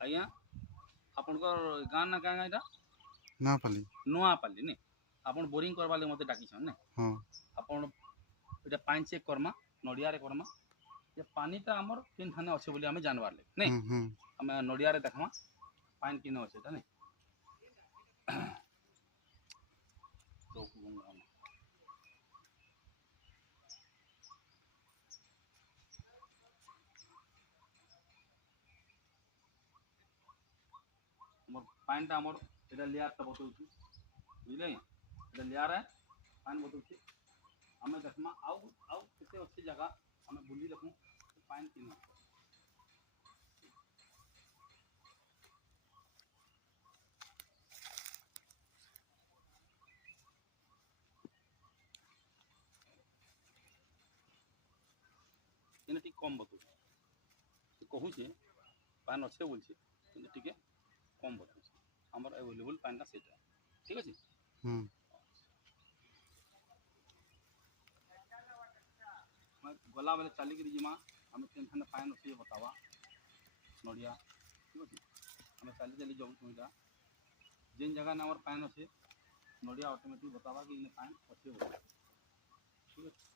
ଆଜ୍ଞା ଆପଣଙ୍କର ଗାଁ ନା କାଁ ଏଇଟା ନୂଆପାଲି ନି ଆପଣ ବୋରିଂ କରବା ଲାଗି ମୋତେ ଡାକିଛନ୍ ନା ଆପଣ ଏଇଟା ପାଣି ଚେକ୍ କର୍ମା ନଡ଼ିଆରେ କର୍ମା ଯେ ପାଣିଟା ଆମର କେନ୍ ଠାନେ ଅଛେ ବୋଲି ଆମେ ଜାଣିବାର ଲାଗି ନାଇଁ ଆମେ ନଡ଼ିଆରେ ଦେଖମା ପାଣି କିନେ ଅଛେ ଏଟା ନାଇଁ আমার পানিটা আমার এটা লেয়ারটা বতাউছি বুঝলে এটা লেয়ারে পানি বতাউছি আমি দেখমা আউ কেতে অছে জায়গা আমি বুলি দেখমু পানি কিনে এনে ঠিক কম বতাউছি কহুছে পানি অছে বলছে কিন্তু টিকে কম বতাউছি আমার अवेलेबल পানিটা সেটা ঠিক আছে गला बेले चलिक जिमा आम केन पान अच्छे बतावा नड़िया ठीक अच्छे आम चली चली जाऊँ इटा जेन जगह ने पान अच्छे नड़िया ऑटोमेटिक बतावा कि पान अच्छे ठीक है।